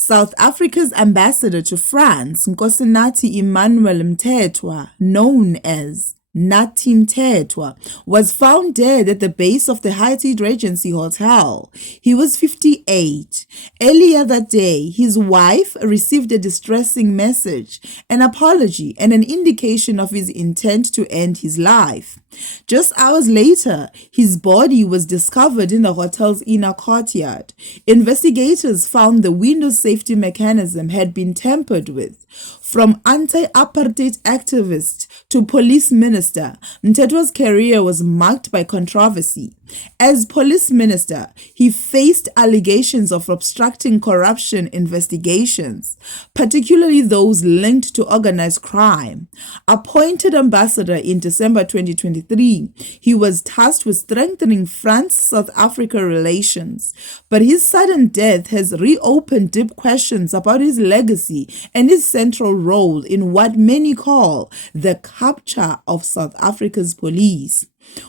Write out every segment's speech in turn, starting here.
South Africa's ambassador to France, Nathi Mthethwas, known as Nathi Mthethwas, was found dead at the base of the Hyatt Regency Hotel. He was 58. Earlier that day, his wife received a distressing message, an apology, and an indication of his intent to end his life. Just hours later, his body was discovered in the hotel's inner courtyard. Investigators found the window safety mechanism had been tampered with. From anti-apartheid activist to police minister, Mthethwas' career was marked by controversy. As police minister, he faced allegations of obstructing corruption investigations, particularly those linked to organized crime. Appointed ambassador in December 2023, he was tasked with strengthening France-South Africa relations. But his sudden death has reopened deep questions about his legacy and his central role in what many call the capture of South Africa's police.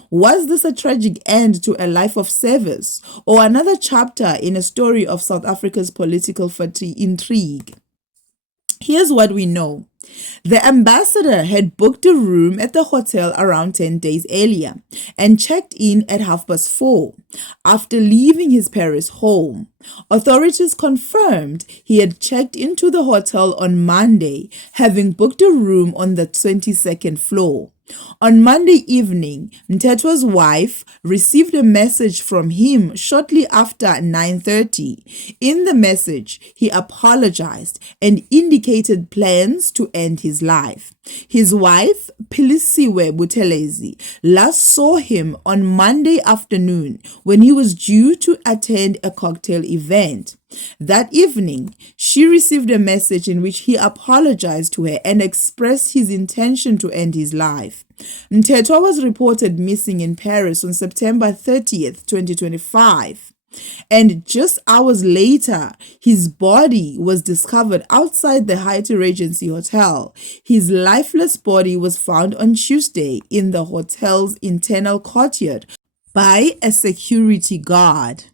Was this a tragic end to a life of service, or another chapter in a story of South Africa's political intrigue? Here's what we know. The ambassador had booked a room at the hotel around 10 days earlier and checked in at 4:30 after leaving his Paris home. Authorities confirmed he had checked into the hotel on Monday, having booked a room on the 22nd floor. On Monday evening, Mthethwas' wife received a message from him shortly after 9:30. In the message, he apologized and indicated plans to end his life. His wife, Philisiwe Buthelezi, last saw him on Monday afternoon when he was due to attend a cocktail event. That evening, she received a message in which he apologized to her and expressed his intention to end his life. Mthethwas was reported missing in Paris on September 30th, 2025. And just hours later, his body was discovered outside the Hyatt Regency Hotel. His lifeless body was found on Tuesday in the hotel's internal courtyard by a security guard.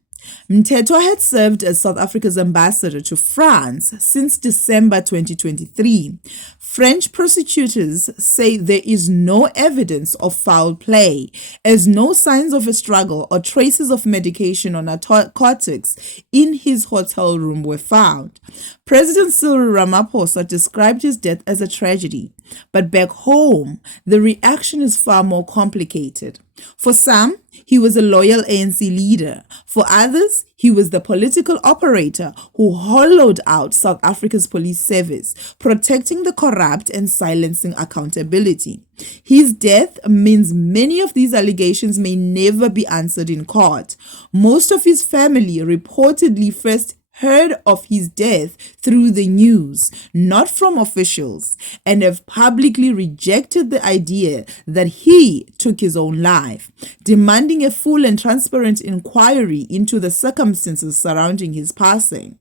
Mthethwas had served as South Africa's ambassador to France since December 2023. French prosecutors say there is no evidence of foul play, as no signs of a struggle or traces of medication or narcotics in his hotel room were found. President Cyril Ramaphosa described his death as a tragedy, but back home, the reaction is far more complicated. For some, he was a loyal ANC leader. For others, he was the political operator who hollowed out South Africa's police service, protecting the corrupt and silencing accountability. His death means many of these allegations may never be answered in court. Most of his family reportedly first heard of his death through the news, not from officials, and have publicly rejected the idea that he took his own life, demanding a full and transparent inquiry into the circumstances surrounding his passing.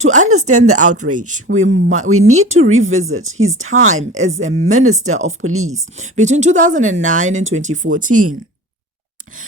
To understand the outrage, we need to revisit his time as a minister of police between 2009 and 2014.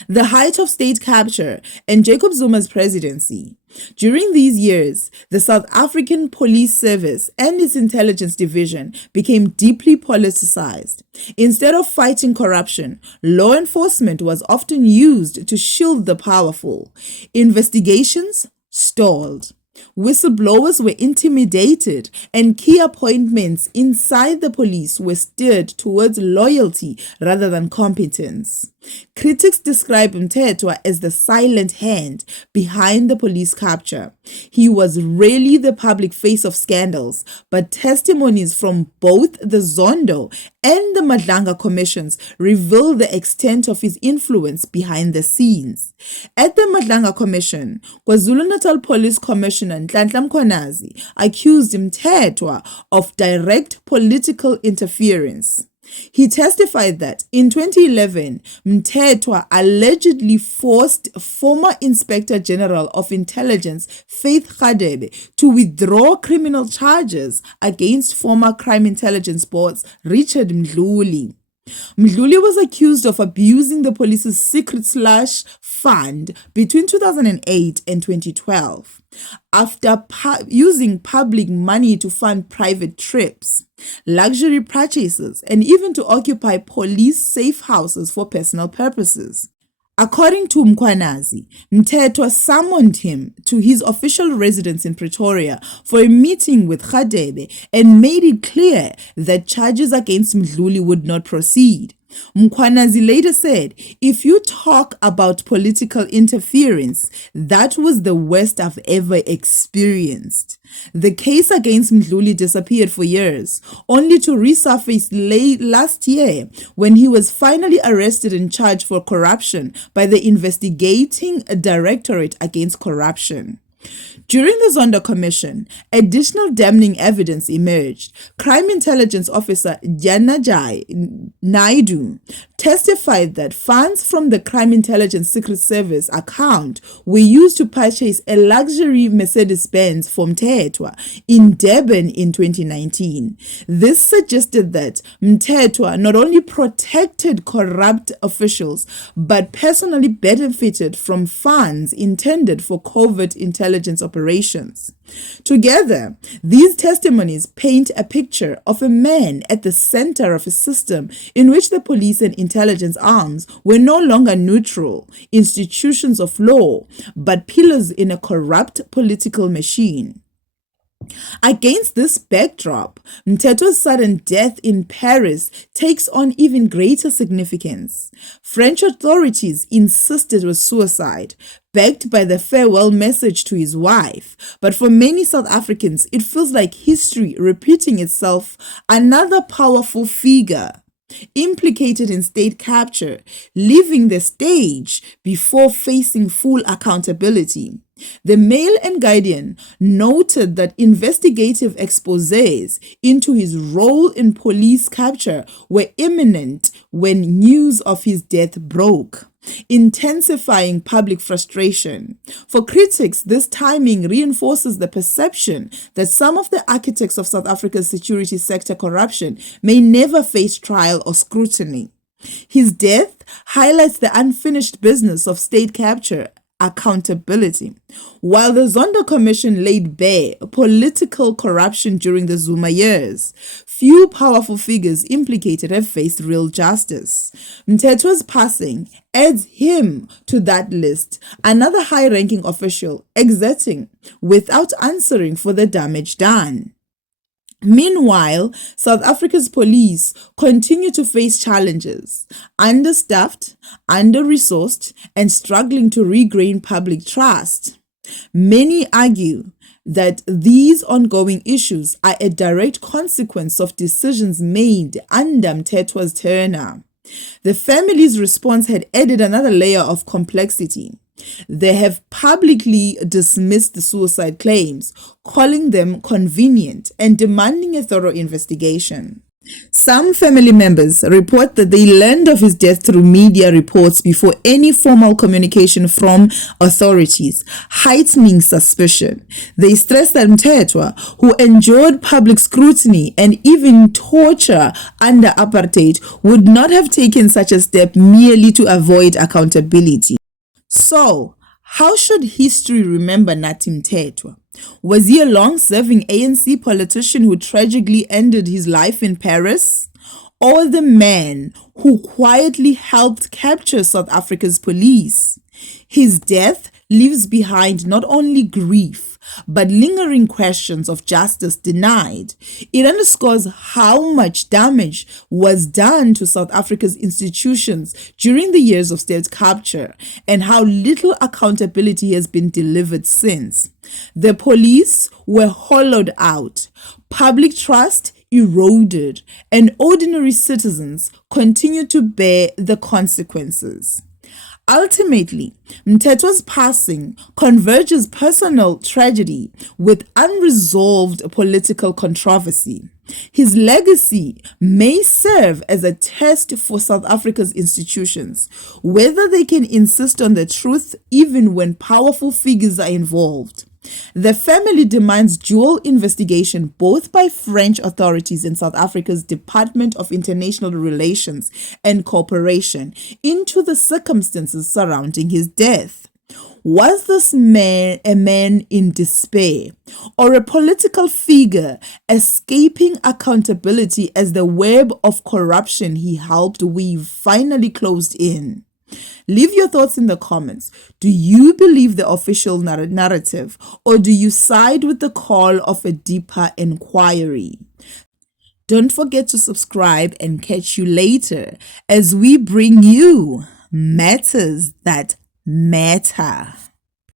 The height of state capture and Jacob Zuma's presidency. During these years, the South African Police Service and its intelligence division became deeply politicized. Instead of fighting corruption, law enforcement was often used to shield the powerful. Investigations stalled. Whistleblowers were intimidated, and key appointments inside the police were steered towards loyalty rather than competence. Critics describe Mthethwas as the silent hand behind the police capture. He was rarely the public face of scandals, but testimonies from both the Zondo and the Madlanga commissions reveal the extent of his influence behind the scenes. At the Madlanga Commission, KwaZulu-Natal Police Commissioner Nhlanhla Mkhwanazi accused Mthethwas of direct political interference. He testified that in 2011, Mthethwas allegedly forced former Inspector General of Intelligence Faith Radebe to withdraw criminal charges against former Crime Intelligence Boss Richard Mdluli. Mdluli was accused of abusing the police's secret slush fund between 2008 and 2012 after using public money to fund private trips, luxury purchases, and even to occupy police safe houses for personal purposes. According to Mkhwanazi, Mthethwas summoned him to his official residence in Pretoria for a meeting with Radebe and made it clear that charges against Mdluli would not proceed. Mkhwanazi later said, "If you talk about political interference, that was the worst I've ever experienced." The case against Mdluli disappeared for years, only to resurface late last year when he was finally arrested and charged for corruption by the Investigating Directorate Against Corruption. During the Zondo Commission, additional damning evidence emerged. Crime Intelligence Officer Janajai Naidu testified that funds from the Crime Intelligence Secret Service account were used to purchase a luxury Mercedes-Benz from Mthethwa in Durban in 2019. This suggested that Mthethwa not only protected corrupt officials, but personally benefited from funds intended for covert intelligence operations. Together, these testimonies paint a picture of a man at the center of a system in which the police and intelligence arms were no longer neutral institutions of law, but pillars in a corrupt political machine. Against this backdrop, Mthethwas' sudden death in Paris takes on even greater significance. French authorities insisted it was suicide, backed by the farewell message to his wife. But for many South Africans, it feels like history repeating itself. Another powerful figure implicated in state capture, leaving the stage before facing full accountability. The Mail and Guardian noted that investigative exposés into his role in police capture were imminent when news of his death broke, intensifying public frustration. For critics, this timing reinforces the perception that some of the architects of South Africa's security sector corruption may never face trial or scrutiny. His death highlights the unfinished business of state capture accountability. While the Zondo Commission laid bare political corruption during the Zuma years, few powerful figures implicated have faced real justice. Mthethwas' passing adds him to that list, another high-ranking official exiting without answering for the damage done. Meanwhile, South Africa's police continue to face challenges: understaffed, under-resourced, and struggling to regain public trust. Many argue that these ongoing issues are a direct consequence of decisions made under Mthethwas' tenure. The family's response had added another layer of complexity. They have publicly dismissed the suicide claims, calling them convenient and demanding a thorough investigation. Some family members report that they learned of his death through media reports before any formal communication from authorities, heightening suspicion. They stress that Mthethwa, who endured public scrutiny and even torture under apartheid, would not have taken such a step merely to avoid accountability. So, how should history remember Nathi Mthethwa? Was he a long-serving ANC politician who tragically ended his life in Paris? Or the man who quietly helped capture South Africa's police? His death leaves behind not only grief, but lingering questions of justice denied. It underscores how much damage was done to South Africa's institutions during the years of state capture and how little accountability has been delivered since. The police were hollowed out, public trust eroded, and ordinary citizens continue to bear the consequences. Ultimately, Mthethwas' passing converges personal tragedy with unresolved political controversy. His legacy may serve as a test for South Africa's institutions, whether they can insist on the truth even when powerful figures are involved. The family demands dual investigation both by French authorities and South Africa's Department of International Relations and Cooperation into the circumstances surrounding his death. Was this man a man in despair or a political figure escaping accountability as the web of corruption he helped weave finally closed in? Leave your thoughts in the comments. Do you believe the official narrative, or do you side with the call of a deeper inquiry? Don't forget to subscribe and catch you later as we bring you matters that matter.